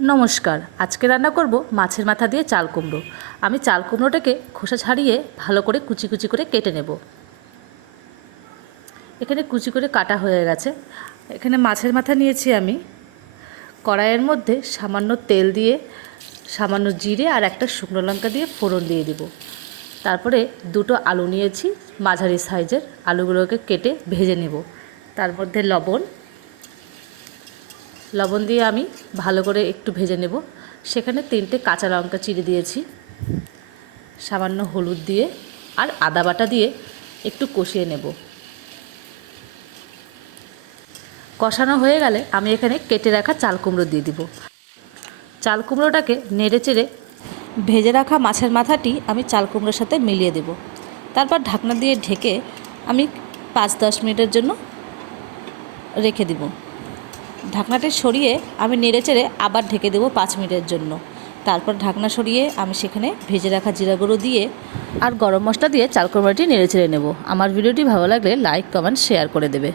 নমস্কার। আজকে রান্না করব মাছের মাথা দিয়ে চাল কুমড়ো। আমি চাল কুমড়োটাকে খোসা ছাড়িয়ে ভালো করে কুচি কুচি করে কেটে নেব। এখানে কুচি করে কাটা হয়ে গেছে। এখানে মাছের মাথা নিয়েছি আমি। কড়াইয়ের মধ্যে সামান্য তেল দিয়ে, সামান্য জিরে আর একটা শুকনো লঙ্কা দিয়ে ফোড়ন দিয়ে দিব। তারপরে দুটো আলু নিয়েছি, মাঝারি সাইজের আলুগুলোকে কেটে ভেজে নেব। তার মধ্যে লবণ লবণ দিয়ে আমি ভালো করে একটু ভেজে নেব। সেখানে তিনটে কাঁচা লঙ্কা চিড়ে দিয়েছি। সামান্য হলুদ দিয়ে আর আদা বাটা দিয়ে একটু কষিয়ে নেব। কষানো হয়ে গেলে আমি এখানে কেটে রাখা চাল কুমড়ো দিয়ে দিব। চাল কুমড়োটাকে নেড়ে চেড়ে ভেজে রাখা মাছের মাথাটি আমি চাল কুমড়োর সাথে মিলিয়ে দেব। তারপর ঢাকনা দিয়ে ঢেকে আমি পাঁচ দশ মিনিটের জন্য রেখে দিব। ঢাকনাটি সরিয়ে আমি নেড়ে চেড়ে আবার ঢেকে দেবো পাঁচ মিনিটের জন্য। তারপর ঢাকনা সরিয়ে আমি সেখানে ভেজে রাখা জিরা গুঁড়ো দিয়ে আর গরম মশলা দিয়ে চালকরমাটি নেড়ে চেড়ে নেব। আমার ভিডিওটি ভালো লাগলে লাইক, কমেন্ট, শেয়ার করে দেবে।